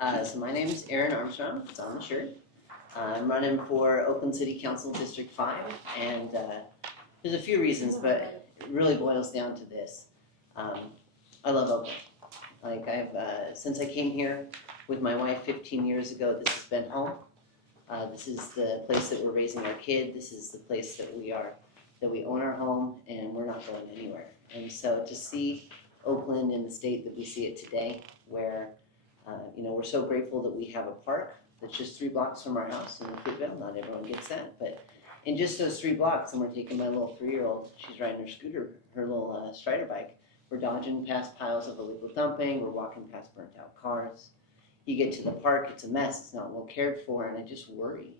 So my name is Erin Armstrong. It's on the shirt. I'm running for Oakland City Council District 5, and there's a few reasons, but it really boils down to this. I love Oakland. Like since I came here with my wife 15 years ago, this has been home. This is the place that we're raising our kid. This is the place that we own our home, and we're not going anywhere. And so to see Oakland in the state that we see it today, where we're so grateful that we have a park that's just 3 blocks from our house in Fruitvale. Not everyone gets that, but in just those 3 blocks, and we're taking my little 3-year-old, she's riding her scooter, her little Strider bike. We're dodging past piles of illegal dumping. We're walking past burnt out cars. You get to the park, it's a mess. It's not well cared for, and I just worry.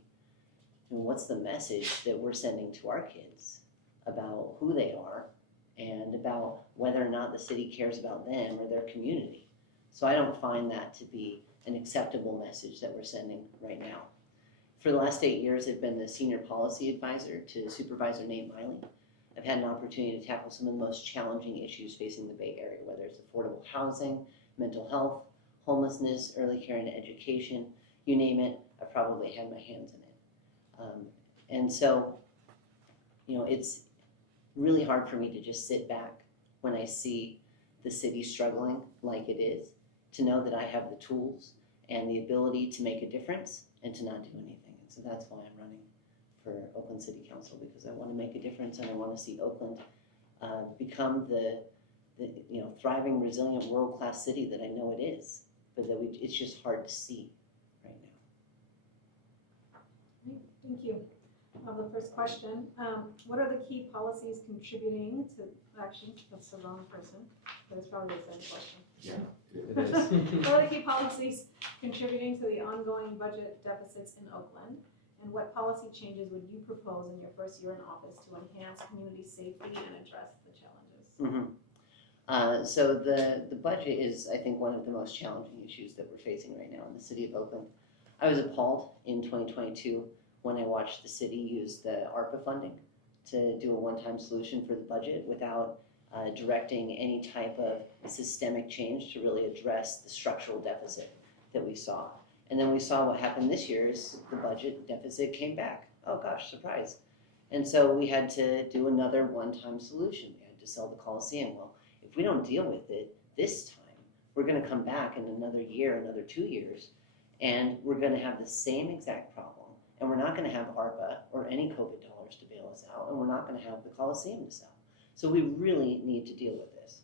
What's the message that we're sending to our kids about who they are and about whether or not the city cares about them or their community? So I don't find that to be an acceptable message that we're sending right now. For the last 8 years, I've been the senior policy advisor to Supervisor Nate Miley. I've had an opportunity to tackle some of the most challenging issues facing the Bay Area, whether it's affordable housing, mental health, homelessness, early care and education, you name it, I've probably had my hands in it. And so, it's really hard for me to just sit back when I see the city struggling like it is, to know that I have the tools and the ability to make a difference and to not do anything. And so that's why I'm running for Oakland City Council, because I want to make a difference and I want to see Oakland become the thriving, resilient, world-class city that I know it is, but that it's just hard to see right now. Thank you. The first question, what are the key policies contributing to, actually, that's the wrong person, but it's probably the same question. Yeah, it is. What are the key policies contributing to the ongoing budget deficits in Oakland? And what policy changes would you propose in your first year in office to enhance community safety and address the challenges? So the budget is, I think, one of the most challenging issues that we're facing right now in the city of Oakland. I was appalled in 2022 when I watched the city use the ARPA funding to do a one-time solution for the budget without directing any type of systemic change to really address the structural deficit that we saw. And then we saw what happened this year is the budget deficit came back. Oh gosh, surprise. And so we had to do another one-time solution. We had to sell the Coliseum. Well, if we don't deal with it this time, we're going to come back in another year, another 2 years, and we're going to have the same exact problem. And we're not going to have ARPA or any COVID dollars to bail us out, and we're not going to have the Coliseum to sell. So we really need to deal with this.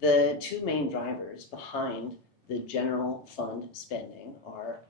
The 2 main drivers behind the general fund spending are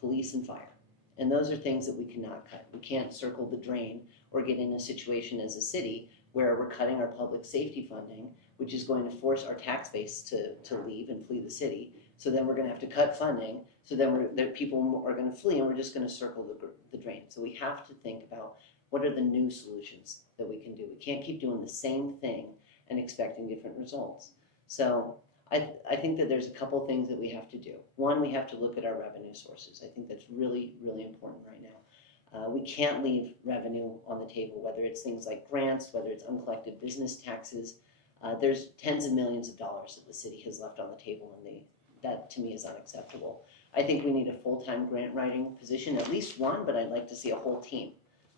police and fire. And those are things that we cannot cut. We can't circle the drain or get in a situation as a city where we're cutting our public safety funding, which is going to force our tax base to leave and flee the city. So then we're going to have to cut funding. So then people are going to flee, and we're just going to circle the drain. So we have to think about what are the new solutions that we can do. We can't keep doing the same thing and expecting different results. So I think that there's a couple things that we have to do. One, we have to look at our revenue sources. I think that's really, really important right now. We can't leave revenue on the table, whether it's things like grants, whether it's uncollected business taxes. There's tens of millions of dollars that the city has left on the table, and that to me is unacceptable. I think we need a full-time grant writing position, at least one, but I'd like to see a whole team.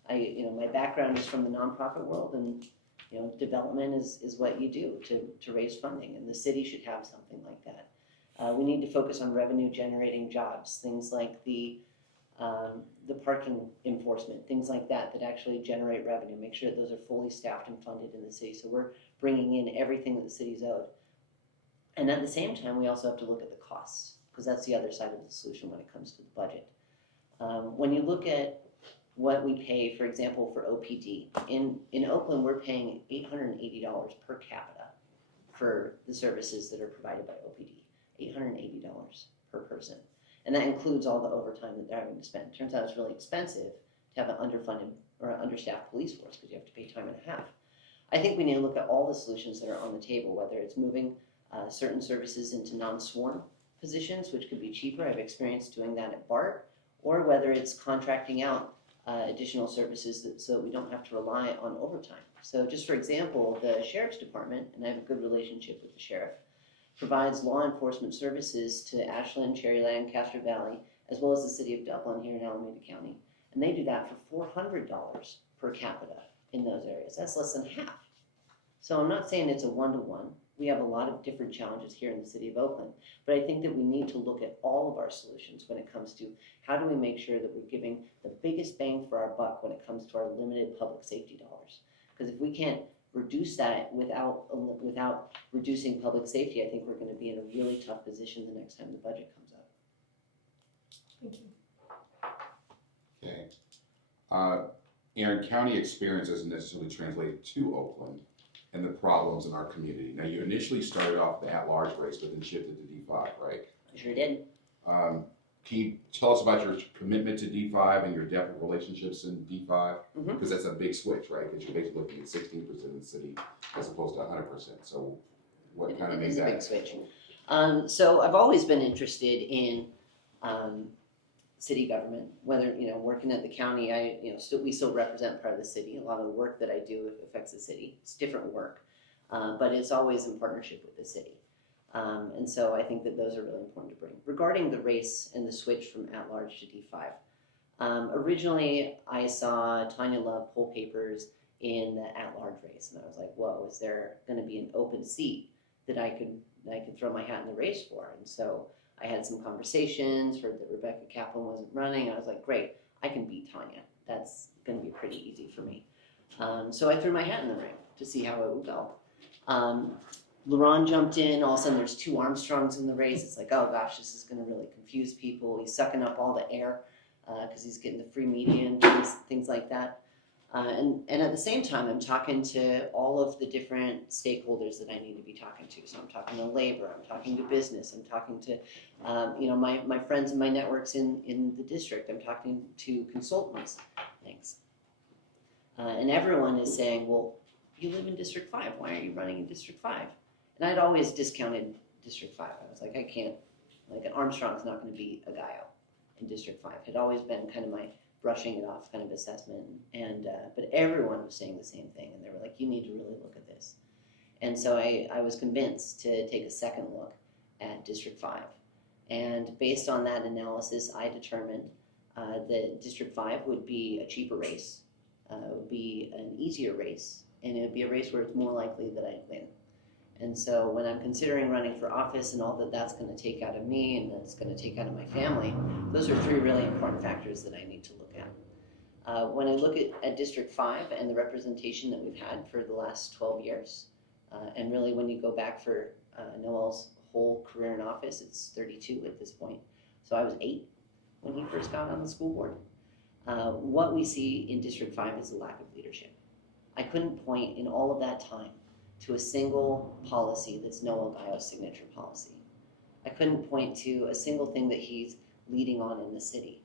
My background is from the nonprofit world, and development is what you do to raise funding, and the city should have something like that. We need to focus on revenue-generating jobs, things like the parking enforcement, things like that actually generate revenue. Make sure that those are fully staffed and funded in the city, so we're bringing in everything that the city's owed. And at the same time, we also have to look at the costs, because that's the other side of the solution when it comes to the budget. When you look at what we pay, for example, for OPD, in Oakland, we're paying $880 per capita for the services that are provided by OPD, $880 per person. And that includes all the overtime that they're having to spend. Turns out it's really expensive to have an underfunded or an understaffed police force because you have to pay time and a half. I think we need to look at all the solutions that are on the table, whether it's moving certain services into non-sworn positions, which could be cheaper. I've experienced doing that at BART, or whether it's contracting out additional services so that we don't have to rely on overtime. So just for example, the sheriff's department, and I have a good relationship with the sheriff, provides law enforcement services to Ashland, Cherryland, Castro Valley, as well as the city of Dublin here in Alameda County. And they do that for $400 per capita in those areas. That's less than half. So I'm not saying it's a one-to-one. We have a lot of different challenges here in the city of Oakland, but I think that we need to look at all of our solutions when it comes to how do we make sure that we're giving the biggest bang for our buck when it comes to our limited public safety dollars. Because if we can't reduce that without reducing public safety, I think we're going to be in a really tough position the next time the budget comes up. Thank you. Okay. Erin, county experience doesn't necessarily translate to Oakland and the problems in our community. Now, you initially started off the at-large race, but then shifted to D5, right? I sure did. Can you tell us about your commitment to D5 and your depth of relationships in D5? Because that's a big switch, right? Because you're basically looking at 16% of the city as opposed to 100%. So what kind of made that? It is a big switch. So I've always been interested in city government, whether, working at the county, we still represent part of the city. A lot of the work that I do affects the city. It's different work, but it's always in partnership with the city. And so I think that those are really important to bring. Regarding the race and the switch from at-large to D5, originally I saw Tanya Love pull papers in the at-large race, and I was like, whoa, is there going to be an open seat that I could throw my hat in the race for? And so I had some conversations, heard that Rebecca Kaplan wasn't running. I was like, great, I can beat Tanya. That's going to be pretty easy for me. So I threw my hat in the ring to see how it would go. LaRon jumped in. All of a sudden, there's two Armstrongs in the race. It's like, oh gosh, this is going to really confuse people. He's sucking up all the air because he's getting the free media and things like that. And at the same time, I'm talking to all of the different stakeholders that I need to be talking to. So I'm talking to labor, I'm talking to business, I'm talking to my friends and my networks in the district. I'm talking to consultants. Thanks. And everyone is saying, well, you live in District 5. Why aren't you running in District 5? And I'd always discounted District 5. I was like, I can't, like, an Armstrong's not going to be a guy in District 5. It had always been kind of my brushing it off kind of assessment, and but everyone was saying the same thing, and they were like, you need to really look at this. And so I was convinced to take a second look at District 5, and based on that analysis, I determined that District 5 would be a cheaper race, it would be an easier race, and it would be a race where it's more likely that I'd win. And so when I'm considering running for office and all that that's going to take out of me and that's going to take out of my family, those are three really important factors that I need to look at. When I look at District 5 and the representation that we've had for the last 12 years, and really when you go back for Noel's whole career in office, it's 32 at this point. So I was 8 when he first got on the school board. What we see in District 5 is a lack of leadership. I couldn't point in all of that time to a single policy that's Noel Gaio's signature policy. I couldn't point to a single thing that he's leading on in the city.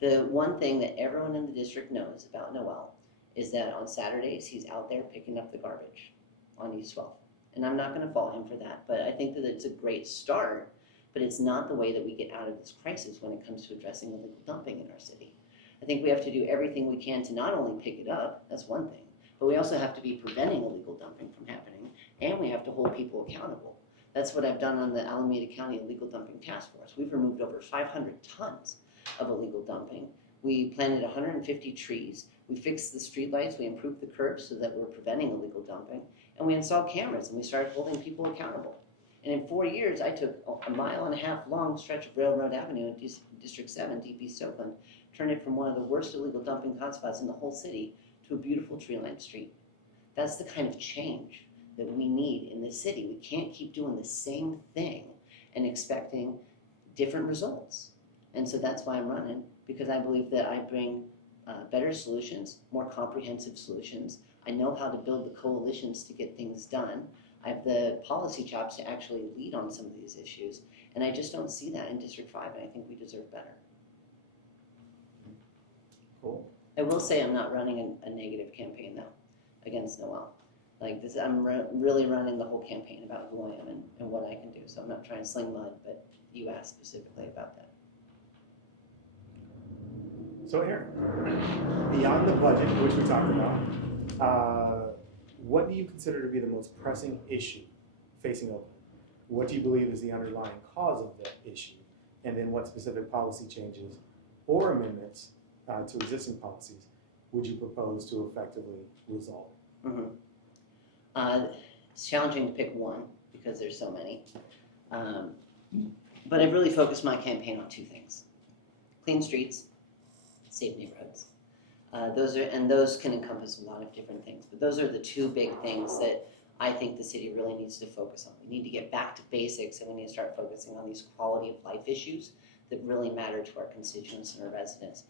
The one thing that everyone in the district knows about Noel is that on Saturdays he's out there picking up the garbage on East 12th. And I'm not going to fault him for that, but I think that it's a great start, but it's not the way that we get out of this crisis when it comes to addressing illegal dumping in our city. I think we have to do everything we can to not only pick it up, that's one thing, but we also have to be preventing illegal dumping from happening, and we have to hold people accountable. That's what I've done on the Alameda County Illegal Dumping Task Force. We've removed over 500 tons of illegal dumping. We planted 150 trees. We fixed the streetlights. We improved the curbs so that we're preventing illegal dumping. And we installed cameras, and we started holding people accountable. And in 4 years, I took a 1.5 mile long stretch of Railroad Avenue in District 7, Deep East Oakland, turned it from one of the worst illegal dumping hotspots in the whole city to a beautiful tree-lined street. That's the kind of change that we need in the city. We can't keep doing the same thing and expecting different results. And so that's why I'm running, because I believe that I bring better solutions, more comprehensive solutions. I know how to build the coalitions to get things done. I have the policy chops to actually lead on some of these issues. And I just don't see that in District 5, and I think we deserve better. Cool. I will say I'm not running a negative campaign, though, against Noel. Like this, I'm really running the whole campaign about who I am and what I can do. So I'm not trying to sling mud, but you asked specifically about that. So Erin, beyond the budget, which we talked about, what do you consider to be the most pressing issue facing Oakland? what do you believe is the underlying cause of that issue? And then what specific policy changes or amendments to existing policies would you propose to effectively resolve it? It's challenging to pick one because there's so many. But I've really focused my campaign on two things: clean streets, safe neighborhoods. Those can encompass a lot of different things, but those are the two big things that I think the city really needs to focus on. We need to get back to basics, and we need to start focusing on these quality of life issues that really matter to our constituents and our residents.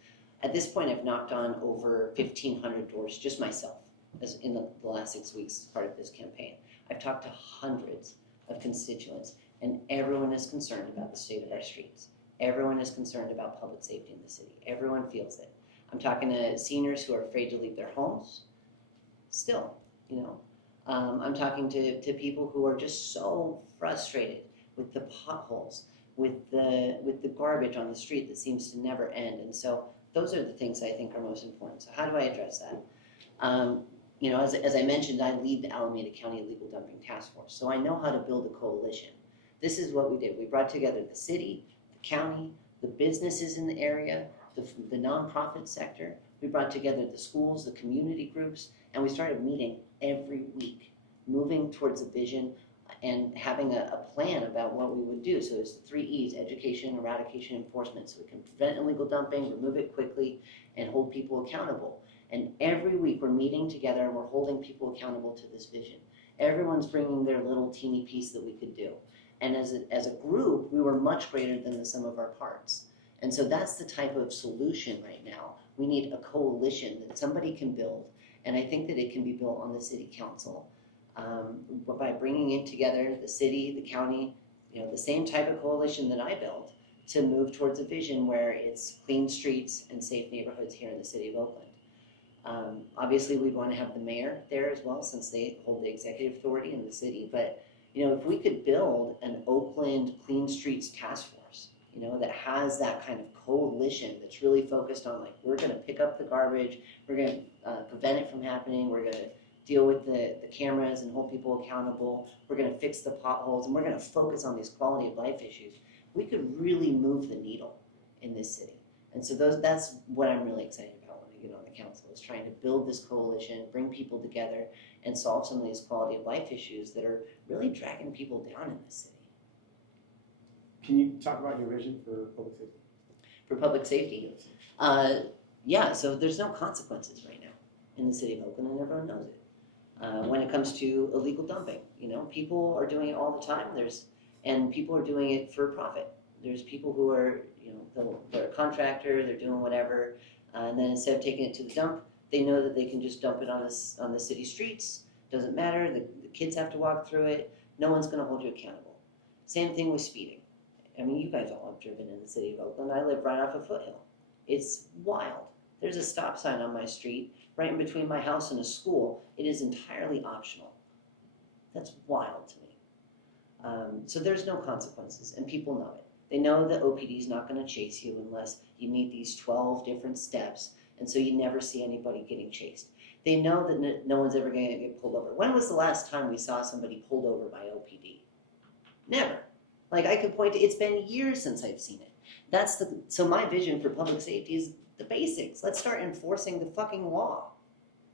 At this point, I've knocked on over 1,500 doors, just myself, as in the last 6 weeks as part of this campaign. I've talked to hundreds of constituents, and everyone is concerned about the state of our streets. Everyone is concerned about public safety in the city. Everyone feels it. I'm talking to seniors who are afraid to leave their homes, still, you know. I'm talking to people who are just so frustrated with the potholes, with the garbage on the street that seems to never end. And so those are the things I think are most important. So how do I address that? You know, as I mentioned, I lead the Alameda County Illegal Dumping Task Force, so I know how to build a coalition. This is what we did. We brought together the city, the county, the businesses in the area, the nonprofit sector. We brought together the schools, the community groups, and we started meeting every week, moving towards a vision and having a plan about what we would do. So it's the 3 E's: education, eradication, enforcement, so we can prevent illegal dumping, remove it quickly, and hold people accountable. And every week we're meeting together and we're holding people accountable to this vision. Everyone's bringing their little teeny piece that we could do. And as a group, we were much greater than the sum of our parts. And so that's the type of solution right now. We need a coalition that somebody can build. And I think that it can be built on the city council. But by bringing in together the city, the county, you know, the same type of coalition that I built to move towards a vision where it's clean streets and safe neighborhoods here in the city of Oakland. Obviously, we'd want to have the mayor there as well, since they hold the executive authority in the city. But, you know, if we could build an Oakland Clean Streets Task Force, you know, that has that kind of coalition that's really focused on, like, we're going to pick up the garbage, we're going to prevent it from happening, we're going to deal with the cameras and hold people accountable, we're going to fix the potholes, and we're going to focus on these quality of life issues, we could really move the needle in this city. And so that's what I'm really excited about when I get on the council, is trying to build this coalition, bring people together, and solve some of these quality of life issues that are really dragging people down in this city. Can you talk about your vision for public safety? For public safety? Yeah, so there's no consequences right now in the city of Oakland, and everyone knows it. When it comes to illegal dumping, you know, people are doing it all the time. And people are doing it for profit. There's people who are, you know, they're a contractor, they're doing whatever, and then instead of taking it to the dump, they know that they can just dump it on the city streets. Doesn't matter. The kids have to walk through it. No one's going to hold you accountable. Same thing with speeding. I mean, you guys all have driven in the city of Oakland. I live right off a foothill. It's wild. There's a stop sign on my street right in between my house and a school. It is entirely optional. That's wild to me. So there's no consequences, and people know it. They know that OPD is not going to chase you unless you meet these 12 different steps, and so you never see anybody getting chased. They know that no one's ever going to get pulled over. When was the last time we saw somebody pulled over by OPD? Never. Like, I could point to, it's been years since I've seen it. So my vision for public safety is the basics. Let's start enforcing the fucking law.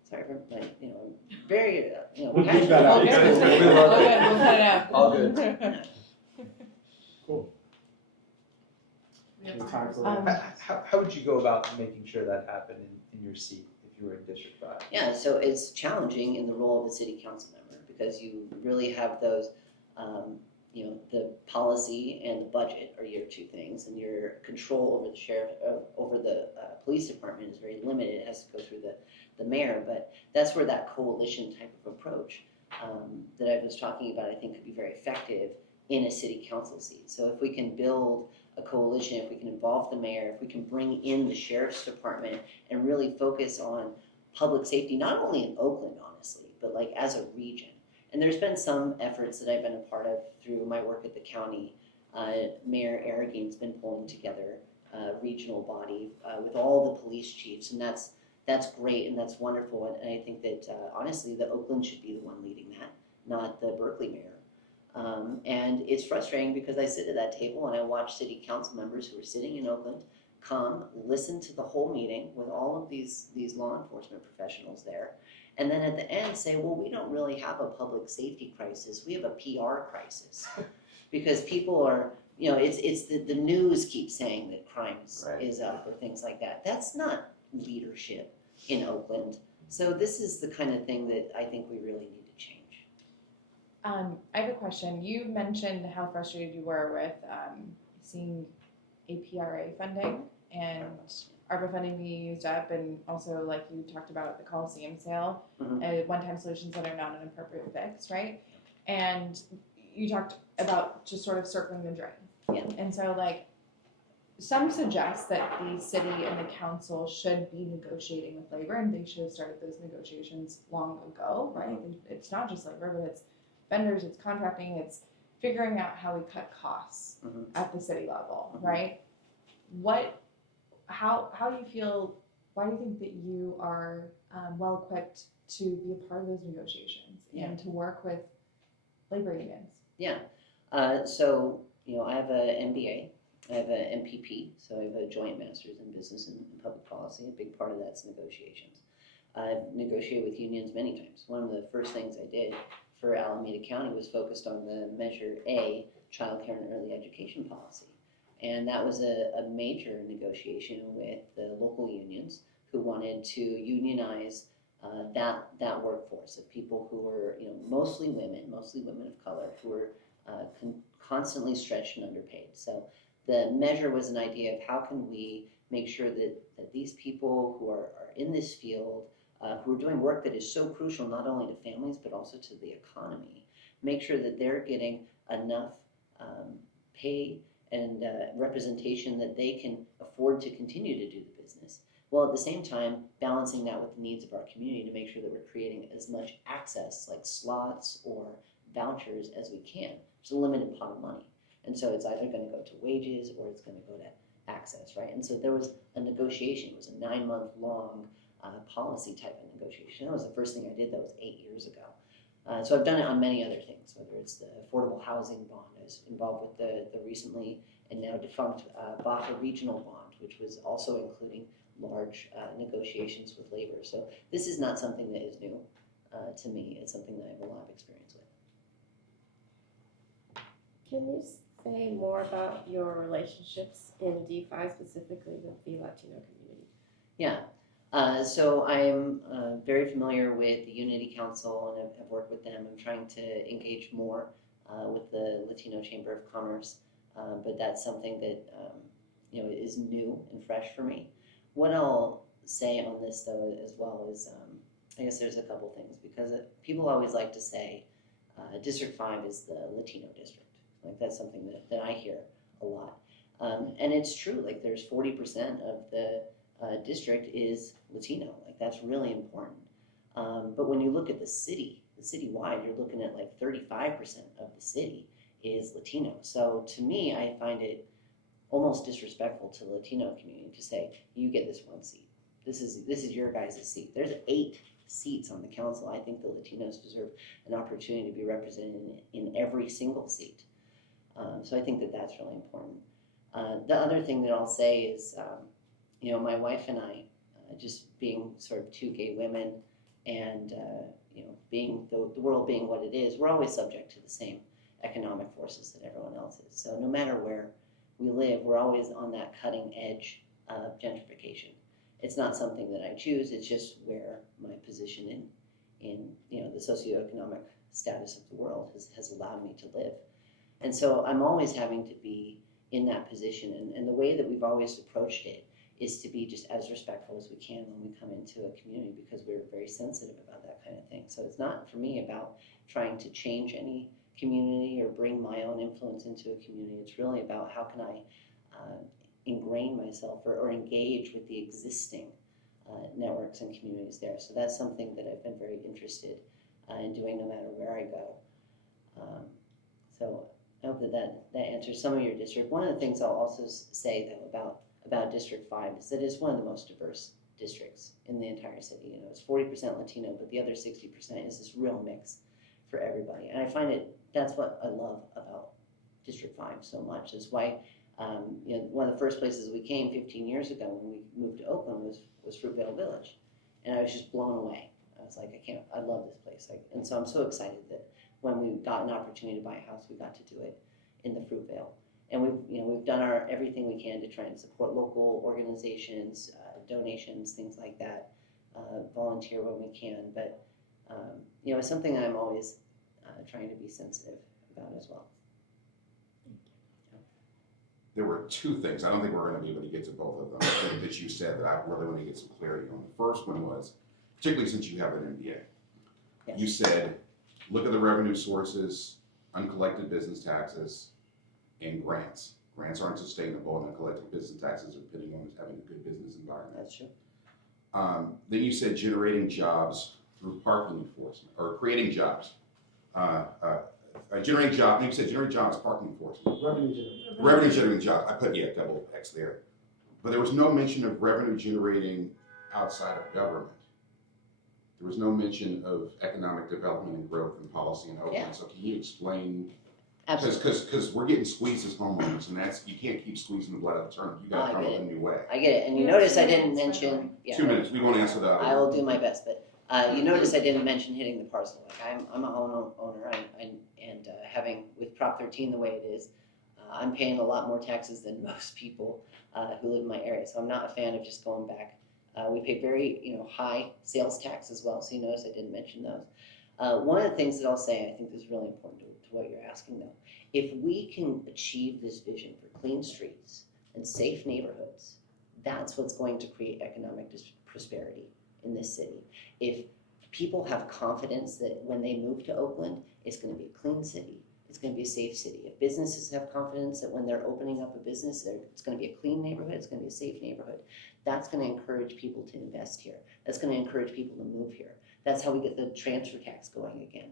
Sorry for my, you know, very, you know, We'll keep that out. We'll cut it out. All good. Cool. We have Any time time for- for How would you go about making sure that happened in your seat if you were in District 5? Yeah, so it's challenging in the role of a city council member because you really have those, you know, the policy and the budget are your two things, and your control over the sheriff, over the police department is very limited. It has to go through the mayor, but that's where that coalition type of approach that I was talking about, I think, could be very effective in a city council seat. So if we can build a coalition, if we can involve the mayor, if we can bring in the sheriff's department and really focus on public safety, not only in Oakland, honestly, but like as a region. And there's been some efforts that I've been a part of through my work at the county. Mayor Arreguin's been pulling together a regional body with all the police chiefs, and that's great and that's wonderful. And I think that honestly, the Oakland should be the one leading that, not the Berkeley mayor. And it's frustrating because I sit at that table and I watch city council members who are sitting in Oakland come, listen to the whole meeting with all of these law enforcement professionals there, and then at the end say, well, we don't really have a public safety crisis, we have a PR crisis. Because people are, it's the news keeps saying that crime is up or things like that. That's not leadership in Oakland. So this is the kind of thing that I think we really need to change. I have a question. You mentioned how frustrated you were with seeing APRA funding and ARPA funding being used up, and also like you talked about the Coliseum sale, one-time solutions that are not an appropriate fix, right? And you talked about just sort of circling the drain. Yeah. And so like some suggest that the city and the council should be negotiating with labor, and they should have started those negotiations long ago, right? It's not just labor, but it's vendors, it's contracting, it's figuring out how we cut costs at the city level, right? How do you feel, why do you think that you are well equipped to be a part of those negotiations and to work with labor unions? Yeah, so, I have an MBA, I have an MPP, so I have a joint master's in business and public policy. A big part of that's negotiations. I've negotiated with unions many times. One of the first things I did for Alameda County was focused on the Measure A, child care and early education policy. And that was a major negotiation with the local unions who wanted to unionize that workforce of people who were, mostly women of color, who were constantly stretched and underpaid. So the measure was an idea of how can we make sure that these people who are in this field, who are doing work that is so crucial not only to families but also to the economy, make sure that they're getting enough pay and representation that they can afford to continue to do the business, while at the same time balancing that with the needs of our community to make sure that we're creating as much access like slots or vouchers as we can. There's a limited pot of money, and so it's either going to go to wages or it's going to go to access, right? And so there was a negotiation. It was a 9-month long policy type of negotiation. That was the first thing I did. That was 8 years ago. So I've done it on many other things, whether it's the affordable housing bond. I was involved with the recently and now defunct Baja Regional Bond, which was also including large negotiations with labor. So this is not something that is new to me. It's something that I have a lot of experience with. Can you say more about your relationships in DeFi, specifically with the Latino community? Yeah. So I am very familiar with the Unity Council, and I've worked with them. I'm trying to engage more with the Latino Chamber of Commerce, but that's something that is new and fresh for me. What I'll say on this though as well is I guess there's a couple things, because people always like to say District 5 is the Latino district. Like that's something that I hear a lot, and it's true. Like there's 40% of the district is Latino. Like that's really important. But when you look at the citywide, you're looking at like 35% of the city is Latino. So to me, I find it almost disrespectful to the Latino community to say, you get this one seat. This is your guys' seat. There's 8 seats on the council. I think the Latinos deserve an opportunity to be represented in every single seat. So I think that that's really important. The other thing that I'll say is, my wife and I, just being sort of 2 gay women and, being the world being what it is, we're always subject to the same economic forces that everyone else is. So no matter where we live, we're always on that cutting edge of gentrification. It's not something that I choose, it's just where my position in the socioeconomic status of the world has allowed me to live. And so I'm always having to be in that position, and the way that we've always approached it is to be just as respectful as we can when we come into a community, because we're very sensitive about that kind of thing. So it's not for me about trying to change any community or bring my own influence into a community. It's really about how can I ingrain myself or engage with the existing networks and communities there. So that's something that I've been very interested in doing no matter where I go. So I hope that answers some of your district. One of the things I'll also say though about District 5 is that it's one of the most diverse districts in the entire city. It's 40% Latino, but the other 60% is this real mix for everybody. And I find it that's what I love about District 5 so much, is why, you know, one of the first places we came 15 years ago when we moved to Oakland was Fruitvale Village. And I was just blown away. I was like, I love this place. And so I'm so excited that when we got an opportunity to buy a house, we got to do it in the Fruitvale. And we've done everything we can to try and support local organizations, donations, things like that, volunteer when we can. But, you know, it's something I'm always trying to be sensitive about as well. There were two things, I don't think we're gonna be able to get to both of them, that you said that I really want to get some clarity on. The first one was, particularly since you have an MBA, Yes. you said, look at the revenue sources, uncollected business taxes, and grants. Grants aren't sustainable, and uncollected business taxes are depending on having a good business environment. That's true. Then you said generating jobs through parking enforcement, or creating jobs. Generating jobs, you said generating jobs, parking enforcement. Revenue generating. Revenue generating jobs, I put, double X there. But there was no mention of revenue generating outside of government. There was no mention of economic development and growth and policy in Oakland. Yeah. So can you explain? Absolutely. Because we're getting squeezed as homeowners, and you can't keep squeezing the blood out of the turnip. You gotta I come get up with a new way. I get it. And you Yeah, notice 2 I didn't minutes, by the way. mention. Yeah, 2 minutes, we won't answer that. I will do my best, but you notice I didn't mention hitting the parcel. Like I'm a homeowner, and having with Prop 13 the way it is, I'm paying a lot more taxes than most people who live in my area. So I'm not a fan of just going back. We pay very high sales tax as well. So you notice I didn't mention those. One of the things that I'll say I think is really important to what you're asking though. If we can achieve this vision for clean streets and safe neighborhoods, that's what's going to create economic prosperity in this city. If people have confidence that when they move to Oakland, it's going to be a clean city, it's going to be a safe city. If businesses have confidence that when they're opening up a business, it's going to be a clean neighborhood, it's going to be a safe neighborhood, that's going to encourage people to invest here. That's going to encourage people to move here. That's how we get the transfer tax going again.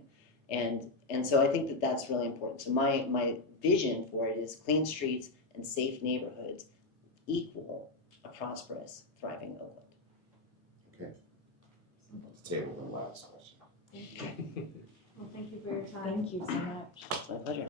And so I think that that's really important. So my vision for it is clean streets and safe neighborhoods equal a prosperous, thriving Oakland. Okay. Let's table the last question. Well, thank you for your time. Thank you so much. It's my pleasure.